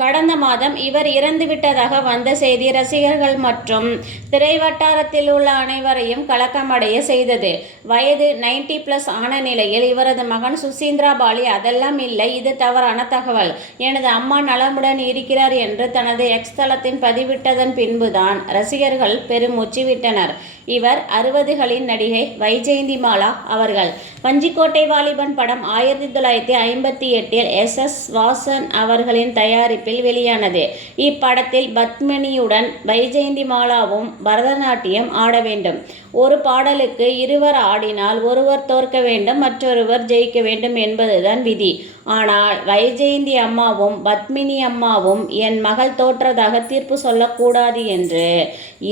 கடந்த மாதம் இவர் இறந்துவிட்டதாக வந்த செய்தி ரசிகர்கள் மற்றும் திரை வட்டாரத்தில் உள்ள அனைவரையும் கலக்கமடைய செய்தது. வயது 90 பிளஸ் ஆன நிலையில் இவரது மகன் சுசீந்திரா பாலி அதெல்லாம் இல்லை இது தவறான தகவல். எனது அம்மா நலமுடன் இருக்கிறார் என்று தனது எக்ஸ் தளத்தின் பதிவிட்டதன் பின்புதான் ரசிகர்கள் பெருமூச்சு விட்டனர். இவர் அறுபதுகளின் நடிகை வைஜெயந்தி மாலா அவர்கள். வஞ்சிக்கோட்டை வாலிபன் படம் ஆயிரத்தி தொள்ளாயிரத்தி ஐம்பத்தி எட்டில் எஸ் எஸ் வாசன் அவர்களின் தயாரிப்பு தயாரிப்பில் வெளியானது. இப்படத்தில் பத்மினியுடன் வைஜெயந்தி மாலாவும் பரதநாட்டியம் ஆட வேண்டும். ஒரு பாடலுக்கு இருவர் ஆடினால் ஒருவர் தோற்க வேண்டும் மற்றொருவர் ஜெயிக்க வேண்டும் என்பதுதான் விதி. ஆனால் வைஜெயந்தி அம்மாவும் பத்மினி அம்மாவும் என் மகள் தோற்றதாக தீர்ப்பு சொல்லக்கூடாது என்று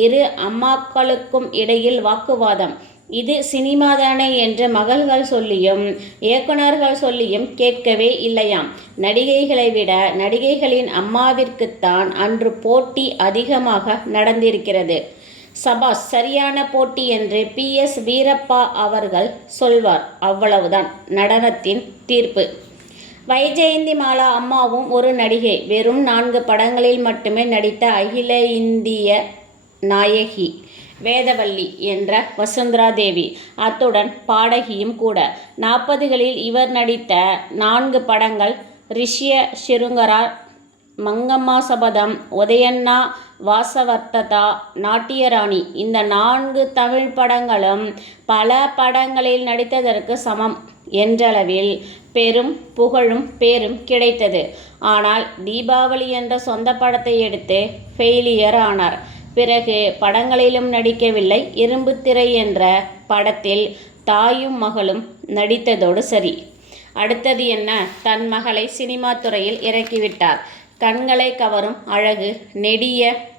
இரு அம்மாக்களுக்கும் இடையில் வாக்குவாதம். இது சினிமா தானே என்று மகள்கள் சொல்லியும் இயக்குனர்கள் சொல்லியும் கேட்கவே இல்லையாம். நடிகைகளை விட நடிகைகளின் அம்மாவிற்குத்தான் அன்று போட்டி அதிகமாக நடந்திருக்கிறது. சபாஸ் சரியான போட்டி என்று பி. எஸ். வீரப்பா அவர்கள் சொல்வார். அவ்வளவுதான். நடனத்தின் தீர்ப்பு. வைஜெயந்தி மாலா அம்மாவும் ஒரு நடிகை. வெறும் நான்கு படங்களில் மட்டுமே நடித்த அகில இந்திய நாயகி. வேதவல்லி என்ற வசுந்தரா தேவி அத்துடன் பாடகியும் கூட. நாற்பதுகளில் இவர் நடித்த நான்கு படங்கள் ரிஷ்ய சிருங்கரா மங்கம்மா சபதம் உதயண்ணா வாசவர்த்ததா நாட்டியராணி. இந்த நான்கு தமிழ் படங்களும் பல படங்களில் நடித்ததற்கு சமம் என்றளவில் பெரும் புகழும் பேரும் கிடைத்தது. ஆனால் தீபாவளி என்ற சொந்த படத்தை எடுத்து ஃபெயிலியர் ஆனார். பிறகு படங்களிலும் நடிக்கவில்லை. இரும்புத்திரை என்ற படத்தில் தாயும் மகளும் நடித்ததோடு சரி. அடுத்தது என்ன? தன் மகளை சினிமா துறையில் இறக்கிவிட்டார். கண்களை கவரும் அழகு நெடிய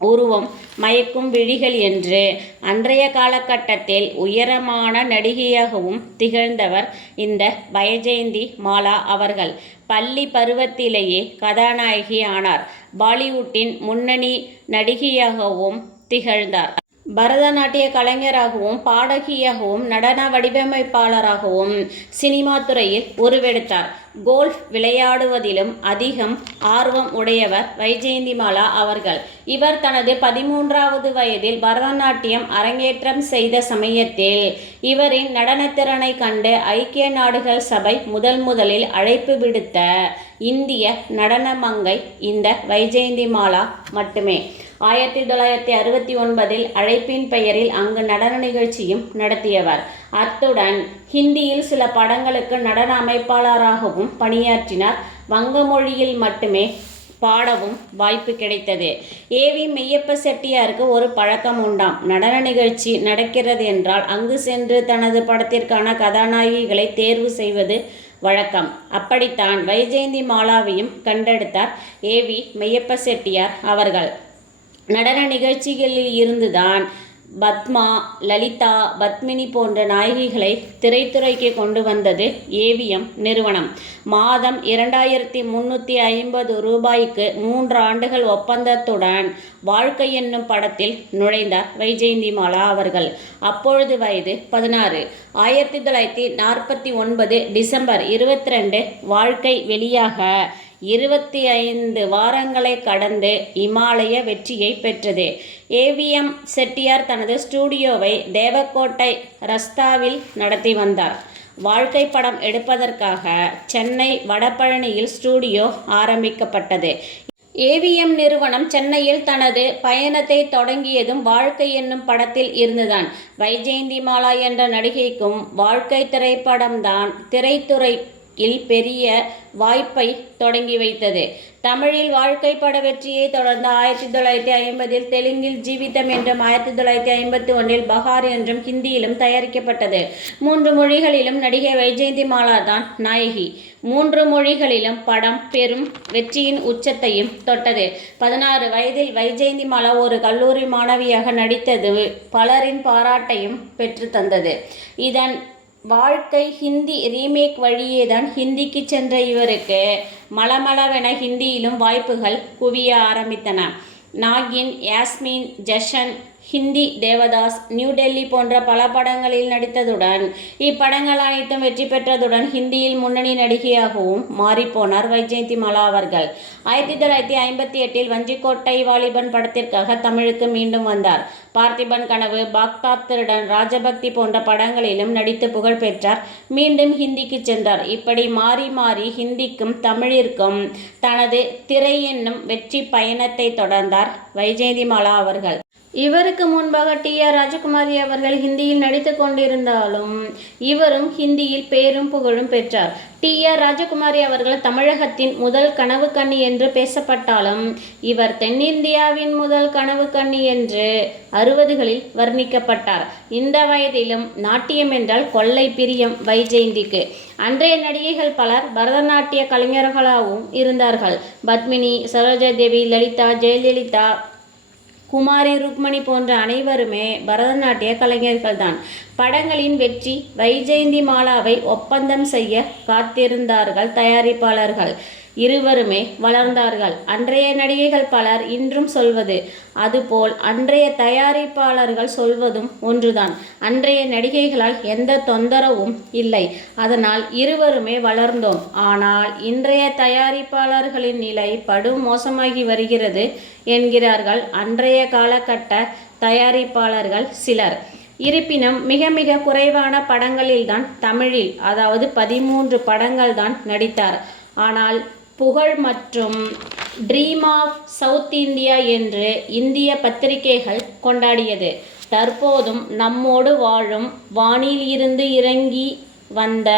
உருவம் மயக்கும் விழிகள் என்று. அன்றைய காலகட்டத்தில் உயரமான நடிகையாகவும் திகழ்ந்தவர் இந்த பயஜெயந்தி மாலா அவர்கள். பள்ளி பருவத்திலேயே கதாநாயகி ஆனார் பாலிவுட்டின் முன்னணி நடிகையாகவும் திகழ்ந்தார். பரதநாட்டிய கலைஞராகவும் பாடகியாகவும் நடன வடிவமைப்பாளராகவும் சினிமா துறையில் உருவெடுத்தார். கோல்ஃப் விளையாடுவதிலும் அதிகம் ஆர்வம் உடையவர் வைஜெயந்தி மாலா அவர்கள். இவர் தனது பதிமூன்றாவது வயதில் பரதநாட்டியம் அரங்கேற்றம் செய்த சமயத்தில் இவரின் நடனத்திறனை கண்டு ஐக்கிய நாடுகள் சபை முதல் முதலில் அழைப்பு விடுத்த இந்திய நடனமங்கை இந்த வைஜெயந்தி மாலா மட்டுமே. ஆயிரத்தி தொள்ளாயிரத்தி அறுபத்தி ஒன்பதில் அழைப்பின் பெயரில் அங்கு நடன நிகழ்ச்சியும் நடத்தியவர். அத்துடன் ஹிந்தியில் சில படங்களுக்கு நடன அமைப்பாளராகவும் பணியாற்றினார். வங்க மொழியில் மட்டுமே பாடவும் வாய்ப்பு கிடைத்தது. ஏவி மெய்யப்ப செட்டியாருக்கு ஒரு பழக்கம் உண்டாம். நடன நிகழ்ச்சி நடக்கிறது என்றால் அங்கு சென்று தனது படத்திற்கான கதாநாயகிகளை தேர்வு செய்வது வழக்கம். அப்படித்தான் வைஜெயந்தி மாலாவையும் கண்டெடுத்தார் ஏவி மெய்யப்ப செட்டியார் அவர்கள். நடன நிகழ்ச்சிகளில் இருந்துதான் பத்மா லலிதா பத்மினி போன்ற நாயகிகளை திரைத்துறைக்கு கொண்டு வந்தது ஏவிஎம் நிறுவனம். மாதம் இரண்டாயிரத்தி முன்னூற்றி ஐம்பது ரூபாய்க்கு மூன்று ஆண்டுகள் ஒப்பந்தத்துடன் வாழ்க்கை என்னும் படத்தில் நுழைந்தார் வைஜெயந்தி மாலா அவர்கள். அப்பொழுது வயது பதினாறு. ஆயிரத்தி தொள்ளாயிரத்தி நாற்பத்தி ஒன்பது டிசம்பர் இருபத்தி ரெண்டு வாழ்க்கை வெளியாக இருபத்தி ஐந்து வாரங்களை கடந்து இமாலய வெற்றியை பெற்றது. ஏவிஎம் செட்டியார் தனது ஸ்டூடியோவை தேவக்கோட்டை ரஸ்தாவில் நடத்தி வந்தார். வாழ்க்கை படம் எடுப்பதற்காக சென்னை வடபழனியில் ஸ்டூடியோ ஆரம்பிக்கப்பட்டது. ஏவிஎம் நிறுவனம் சென்னையில் தனது பயணத்தை தொடங்கியதும் வாழ்க்கை என்னும் படத்தில் இருந்துதான். வைஜெயந்தி மாலா என்ற நடிகைக்கும் வாழ்க்கை திரைப்படம்தான் திரைத்துறை இல் பெரிய வாய்ப்பை தொடங்கி வைத்தது. தமிழில் வாழ்க்கை பட வெற்றியை தொடர்ந்து ஆயிரத்தி தொள்ளாயிரத்தி ஐம்பதில் தெலுங்கில் ஜீவிதம் என்றும் ஆயிரத்தி தொள்ளாயிரத்தி ஐம்பத்தி ஒன்றில் பஹார் என்றும் ஹிந்தியிலும் தயாரிக்கப்பட்டது. மூன்று மொழிகளிலும் நடிகை வைஜெயந்தி மாலா தான் நாயகி. மூன்று மொழிகளிலும் படம் பெரும் வெற்றியின் உச்சத்தையும் தொட்டது. பதினாறு வயதில் வைஜெயந்தி மாலா ஒரு கல்லூரி மாணவியாக நடித்தது பலரின் பாராட்டையும் பெற்று தந்தது. இதன் வாழ்க்கை ஹிந்தி ரீமேக் வழியே தான் ஹிந்திக்கு சென்ற இவருக்கு. மளமளவென ஹிந்தியிலும் வாய்ப்புகள் குவிய ஆரம்பித்தன. நாகின் யாஸ்மின் ஜஷன் ஹிந்தி தேவதாஸ் நியூ டெல்லி போன்ற பல படங்களில் நடித்ததுடன் இப்படங்கள் அனைத்தும் வெற்றி பெற்றதுடன் ஹிந்தியில் முன்னணி நடிகையாகவும் மாறிப்போனார் வைஜெயந்திமாலா அவர்கள். ஆயிரத்தி தொள்ளாயிரத்தி ஐம்பத்தி எட்டில் வஞ்சிக்கோட்டை வாலிபன் படத்திற்காக தமிழுக்கு மீண்டும் வந்தார். பார்த்திபன் கனவு பாக்தாத் திருடன் ராஜபக்தி போன்ற படங்களிலும் நடித்து புகழ் பெற்றார். மீண்டும் ஹிந்திக்கு சென்றார். இப்படி மாறி மாறி ஹிந்திக்கும் தமிழிற்கும் தனது திரை என்னும் வெற்றி பயணத்தை தொடர்ந்தார் வைஜெயந்திமாலா அவர்கள். இவருக்கு முன்பாக டி ஆர் ராஜகுமாரி அவர்கள் ஹிந்தியில் நடித்து கொண்டிருந்தாலும் இவரும் ஹிந்தியில் பேரும் புகழும் பெற்றார். டி ஆர் ராஜகுமாரி அவர்கள் தமிழகத்தின் முதல் கனவு கண்ணி என்று பேசப்பட்டாலும் இவர் தென்னிந்தியாவின் முதல் கனவு கண்ணி என்று அறுபதுகளில் வர்ணிக்கப்பட்டார். இந்த வயதிலும் நாட்டியம் என்றால் கொள்ளை பிரியம் வைஜெயந்திக்கு. அன்றைய நடிகைகள் பலர் பரதநாட்டிய கலைஞர்களாகவும் இருந்தார்கள். பத்மினி சரோஜாதேவி லலிதா ஜெயலலிதா குமாரி ருக்மணி போன்ற அனைவருமே பரதநாட்டிய கலைஞர்கள்தான். படங்களின் வெற்றி வைஜெயந்தி மாலாவை ஒப்பந்தம் செய்ய காத்திருந்தார்கள் தயாரிப்பாளர்கள். இருவருமே வளர்ந்தார்கள். அன்றைய நடிகைகள் பலர் இன்றும் சொல்வது அதுபோல் அன்றைய தயாரிப்பாளர்கள் சொல்வதும் ஒன்றுதான். அன்றைய நடிகைகளால் எந்த தொந்தரவும் இல்லை. அதனால் இருவருமே வளர்ந்தோம். ஆனால் இன்றைய தயாரிப்பாளர்களின் நிலை படும் மோசமாகி வருகிறது என்கிறார்கள் அன்றைய காலகட்ட தயாரிப்பாளர்கள் சிலர். இருப்பினும் மிக மிக குறைவான படங்களில்தான் தமிழில் அதாவது பதிமூன்று படங்கள் தான் நடித்தார். ஆனால் புகழ் மற்றும் ட்ரீம் ஆஃப் சவுத் இந்தியா என்று இந்திய பத்திரிகைகள் கொண்டாடியது. தற்போதும் நம்மோடு வாழும் வானில் இருந்து இறங்கி வந்த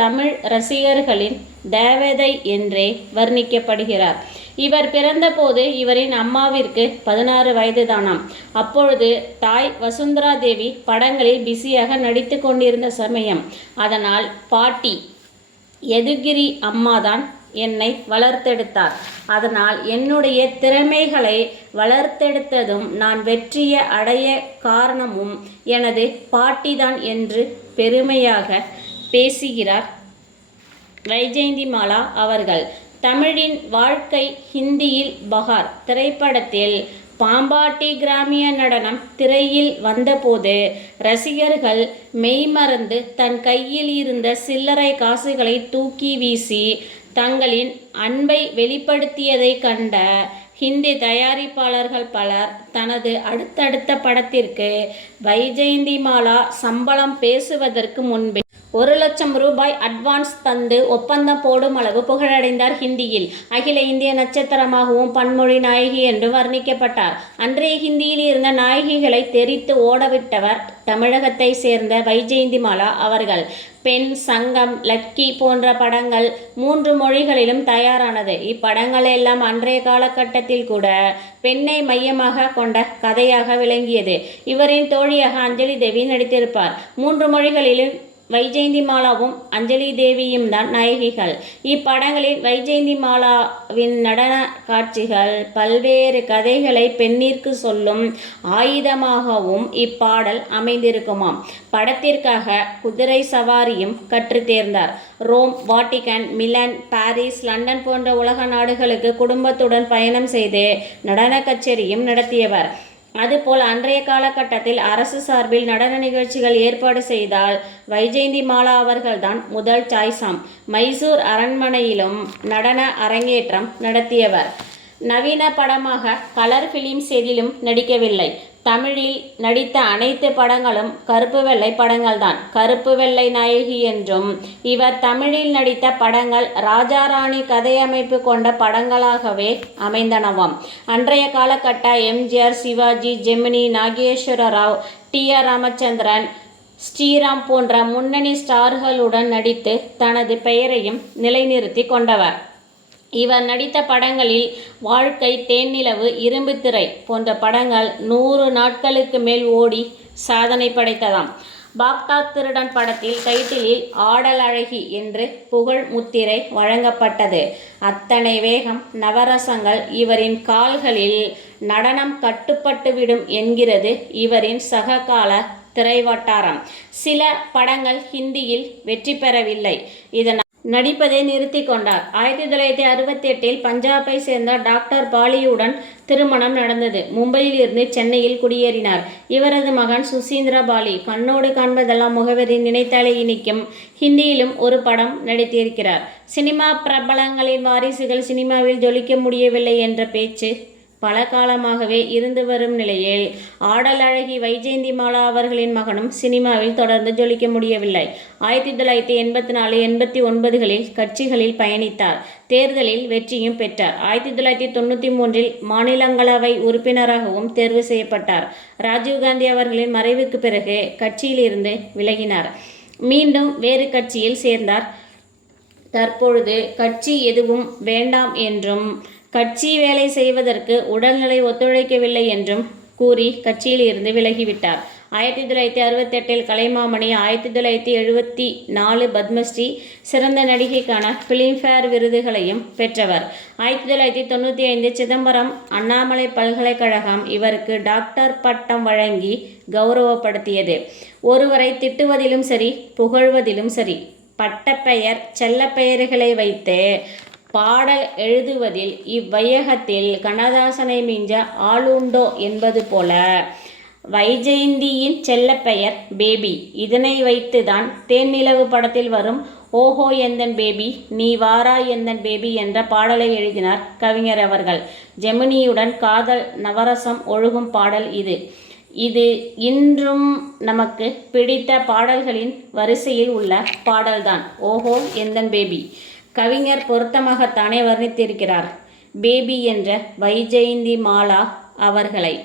தமிழ் ரசிகர்களின் தேவதை என்றே வர்ணிக்கப்படுகிறார். இவர் பிறந்தபோது இவரின் அம்மாவிற்கு பதினாறு வயதுதானாம் அப்பொழுது தாய் வசுந்தரா தேவி படங்களில் பிஸியாக நடித்து கொண்டிருந்த சமயம். அதனால் பாட்டி எதுகிரி அம்மாதான் என்னை வளர்த்தெடுத்தார். அதனால் என்னுடைய திறமைகளை வளர்த்தெடுத்ததும் நான் வெற்றியை அடைய காரணமும் எனது பாட்டிதான் என்று பெருமையாக பேசுகிறார் வைஜெயந்திமாலா அவர்கள். தமிழின் வாழ்க்கை ஹிந்தியில் பகார் திரைப்படத்தில் பாம்பாட்டி கிராமிய நடனம் திரையில் வந்தபோது ரசிகர்கள் மெய்மறந்து தன் கையில் இருந்த சில்லறை காசுகளை தூக்கி வீசி தங்களின் அன்பை வெளிப்படுத்தியதை கண்ட ஹிந்தி தயாரிப்பாளர்கள் பலர் தனது அடுத்தடுத்த படத்திற்கு வைஜெயந்தி மாலா சம்பளம் பேசுவதற்கு முன்பே ஒரு லட்சம் ரூபாய் அட்வான்ஸ் தந்து ஒப்பந்தம் போடும் அளவு புகழடைந்தார் ஹிந்தியில். அகில இந்திய நட்சத்திரமாகவும் பன்மொழி நாயகி என்று வர்ணிக்கப்பட்டார். அன்றைய ஹிந்தியில் இருந்த நாயகிகளை தெரித்து ஓடவிட்டவர் தமிழகத்தை சேர்ந்த வைஜெயந்திமாலா அவர்கள். பெண் சங்கம் லக்கி போன்ற படங்கள் மூன்று மொழிகளிலும் தயாரானது. இப்படங்கள் எல்லாம் அன்றைய காலகட்டத்தில் கூட பெண்ணை மையமாக கொண்ட கதையாக விளங்கியது. இவரின் தோழியாக அஞ்சலி தேவி நடித்திருப்பார். மூன்று மொழிகளிலும் வைஜெயந்தி மாலாவும் அஞ்சலி தேவியும் தான் நாயகிகள். இப்படங்களில் வைஜெயந்தி மாலாவின் நடன காட்சிகள் பல்வேறு கதைகளை பெண்ணிற்கு சொல்லும் ஆயுதமாகவும் இப்பாடல் அமைந்திருக்குமாம். படத்திற்காக குதிரை சவாரியும் கற்று தேர்ந்தார். Rome Vatican Milan Paris London போன்ற உலக நாடுகளுக்கு குடும்பத்துடன் பயணம் செய்து நடன கச்சேரியும் நடத்தியவர். அதுபோல் அன்றைய காலகட்டத்தில் அரசு சார்பில் நடன நிகழ்ச்சிகள் ஏற்பாடு செய்தால் வைஜெயந்தி மாலா அவர்கள்தான் முதல் சாய்ஸாம் மைசூர் அரண்மனையிலும் நடன அரங்கேற்றம் நடத்தியவர். நவீன படமாக கலர் ஃபிலிம்ஸ் எதிலும் நடிக்கவில்லை. தமிழில் நடித்த அனைத்து படங்களும் கருப்பு வெள்ளை படங்கள்தான். கருப்பு வெள்ளை நாயகி என்றும் இவர் தமிழில் நடித்த படங்கள் ராஜாராணி கதையமைப்பு கொண்ட படங்களாகவே அமைந்தனவாம். அன்றைய காலகட்ட எம்ஜிஆர் சிவாஜி ஜெமினி நாகேஸ்வர ராவ் டி. ஆர். ராமச்சந்திரன் ஸ்ரீராம் போன்ற முன்னணி ஸ்டார்களுடன் நடித்து தனது பெயரையும் நிலைநிறுத்தி கொண்டவர். இவர் நடித்த படங்களில் வாழ்க்கை தேன்னிலவு இரும்பு திரை போன்ற படங்கள் நூறு நாட்களுக்கு மேல் ஓடி சாதனை படைத்ததாம். பாக்தாத் திருடன் படத்தில் டைட்டிலில் ஆடல் அழகி என்று புகழ் முத்திரை வழங்கப்பட்டது. அத்தனை வேகம் நவரசங்கள் இவரின் கால்களில் நடனம் கட்டுப்பட்டுவிடும் என்கிறது இவரின் சககால திரைவட்டாரம். சில படங்கள் ஹிந்தியில் வெற்றி பெறவில்லை. இதனால் நடிப்பதை நிறுத்தி கொண்டார். ஆயிரத்தி தொள்ளாயிரத்தி அறுபத்தி எட்டில் பஞ்சாபை சேர்ந்த டாக்டர் பாலியுடன் திருமணம் நடந்தது. மும்பையில் இருந்து சென்னையில் குடியேறினார். இவரது மகன் சுசீந்திர பாலி கண்ணோடு காண்பதெல்லாம் முகவரி நினைத்தாலே இனிக்கும். ஹிந்தியிலும் ஒரு படம் நடித்திருக்கிறார். சினிமா பிரபலங்களின் வாரிசுகள் சினிமாவில் ஜொலிக்க முடியவில்லை என்ற பேச்சு பல காலமாகவே இருந்து வரும் நிலையில் ஆடல் அழகி வைஜெயந்தி மாலா அவர்களின் மகனும் சினிமாவில் தொடர்ந்து ஜொலிக்க முடியவில்லை. ஆயிரத்தி தொள்ளாயிரத்தி எண்பத்தி நாலு எண்பத்தி ஒன்பதுகளில் கட்சிகளில் பயணித்தார். தேர்தலில் வெற்றியும் பெற்றார். ஆயிரத்தி தொள்ளாயிரத்தி தொண்ணூற்றி மூன்றில் மாநிலங்களவை உறுப்பினராகவும் தேர்வு செய்யப்பட்டார். ராஜீவ்காந்தி அவர்களின் மறைவுக்கு பிறகு கட்சியிலிருந்து விலகினார். மீண்டும் வேறு கட்சியில் சேர்ந்தார். தற்பொழுது கட்சி எதுவும் வேண்டாம் என்றும் கட்சி வேலை செய்வதற்கு உடல்நிலை ஒத்துழைக்கவில்லை என்றும் கூறி கட்சியில் இருந்து விலகிவிட்டார். ஆயிரத்தி தொள்ளாயிரத்தி அறுபத்தெட்டில் கலைமாமணி ஆயிரத்தி தொள்ளாயிரத்தி எழுபத்தி நாலு பத்மஸ்ரீ சிறந்த நடிகைக்கான ஃபிலிம்ஃபேர் விருதுகளையும் பெற்றவர். ஆயிரத்தி தொள்ளாயிரத்தி தொண்ணூற்றி ஐந்து சிதம்பரம் அண்ணாமலை பல்கலைக்கழகம் இவருக்கு டாக்டர் பட்டம் வழங்கி கௌரவப்படுத்தியது. ஒருவரை திட்டுவதிலும் சரி புகழ்வதிலும் சரி பட்டப்பெயர் செல்லப்பெயர்களை வைத்து பாடல் எழுதுவதில் இவ்வையகத்தில் கண்ணதாசனை மிஞ்ச ஆளுண்டோ என்பது போல. வைஜெயந்தியின் செல்லப்பெயர் பேபி. இதனை வைத்துதான் தேன்நிலவு படத்தில் வரும் ஓஹோ எந்தன் பேபி நீ வாரா எந்தன் பேபி என்ற பாடலை எழுதினார் கவிஞர் அவர்கள். ஜெமினியுடன் காதல் நவரசம் ஒழுகும் பாடல் இது. இது இன்றும் நமக்கு பிடித்த பாடல்களின் வரிசையில் உள்ள பாடல்தான். ஓஹோ எந்தன் பேபி. கவிஞர் பொருத்தமாகத்தானே வர்ணித்திருக்கிறார். பேபி என்ற வைஜெயந்தி மாலா அவர்களை